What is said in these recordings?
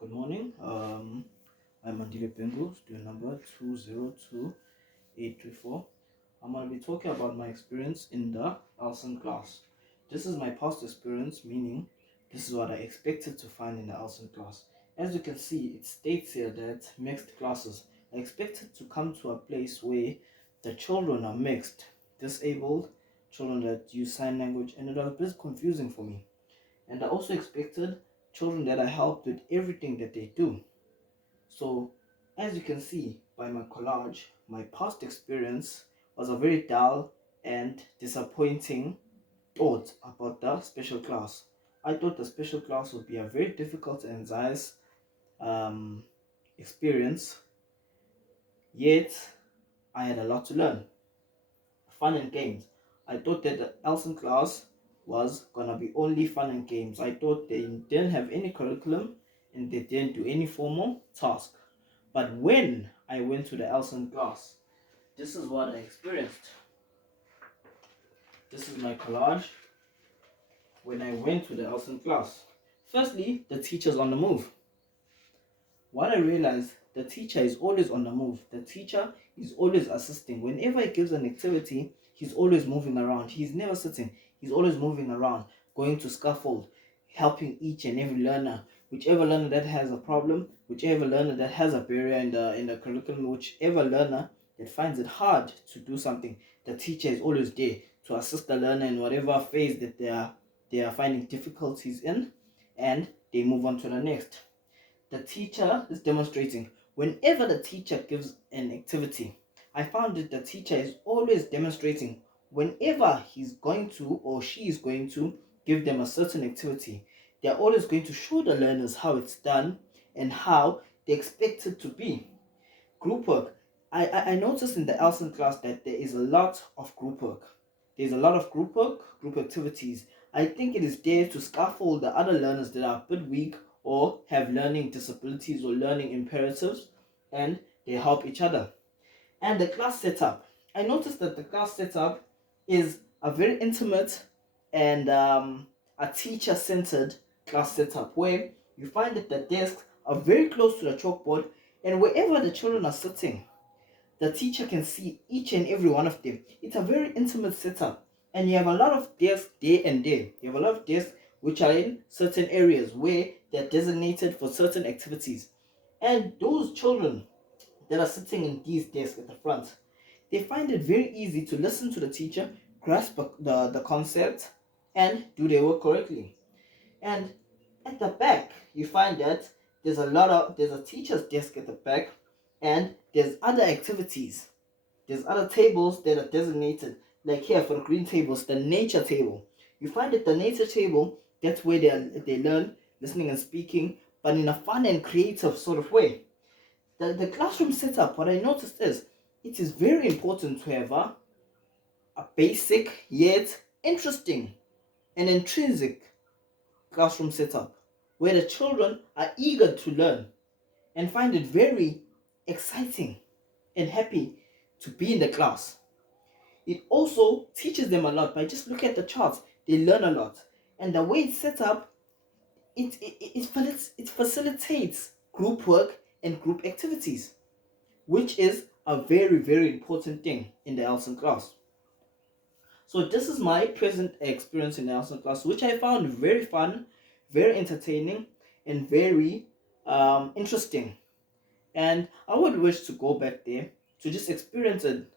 Good morning. I'm Andile Pengu, student number 202834. I'm going to be talking about my experience in the lsen class. This is my past experience, meaning this is what I expected to find in the lsen class. As you can see, it states here that mixed classes. I expected to come to a place where the children are mixed, disabled, children that use sign language, and it was a bit confusing for me. And I also expected children that I helped with everything that they do. So, as you can see by my collage, my past experience was a very dull and disappointing thought about the special class. I thought the special class would be a very difficult and anxious um, experience, yet I had a lot to learn. Fun and games. I thought that the lsen class was gonna be only fun and games. I thought they didn't have any curriculum and they didn't do any formal task. But when I went to the lsen class, this is what I experienced. This is my collage when I went to the lsen class. Firstly, the teacher's on the move. What I realized, the teacher is always on the move. The teacher is always assisting. Whenever he gives an activity, he's always moving around. He's never sitting. He's always moving around, going to scaffold, helping each and every learner. Whichever learner that has a problem, whichever learner that has a barrier in the curriculum, whichever learner that finds it hard to do something, the teacher is always there to assist the learner in whatever phase that they are finding difficulties in, and they move on to the next. The teacher is demonstrating. Whenever the teacher gives an activity, I found that the teacher is always demonstrating. Whenever he's going to or she is going to give them a certain activity, they're always going to show the learners how it's done and how they expect it to be. Group work. I noticed in the lsen class that there is a lot of group work. There's a lot of group work, group activities. I think it is there to scaffold the other learners that are a bit weak or have learning disabilities or learning imperatives, and they help each other. And the class setup. I noticed that the class setup is a very intimate and a teacher-centered class setup where you find that the desks are very close to the chalkboard, and wherever the children are sitting, the teacher can see each and every one of them. It's a very intimate setup, and you have a lot of desks there and there. You have a lot of desks which are in certain areas where they're designated for certain activities. And those children that are sitting in these desks at the front, they find it very easy to listen to the teacher, grasp the concept, and do their work correctly. And at the back, you find that there's a teacher's desk at the back, and there's other activities. There's other tables that are designated, like here for the green tables, the nature table. You find that the nature table, that's where they learn listening and speaking, but in a fun and creative sort of way. The classroom setup, what I noticed is, it is very important to have a basic yet interesting and intrinsic classroom setup where the children are eager to learn and find it very exciting and happy to be in the class. It also teaches them a lot. By just look at the charts, they learn a lot. And the way it's set up, it facilitates group work and group activities, which is a very, very important thing in the lsen class. So this is my present experience in the lsen class, which I found very fun, very entertaining, and very interesting. And I would wish to go back there to just experience it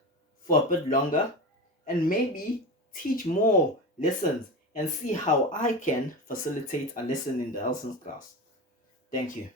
for a bit longer and maybe teach more lessons and see how I can facilitate a lesson in the lsen class. Thank you.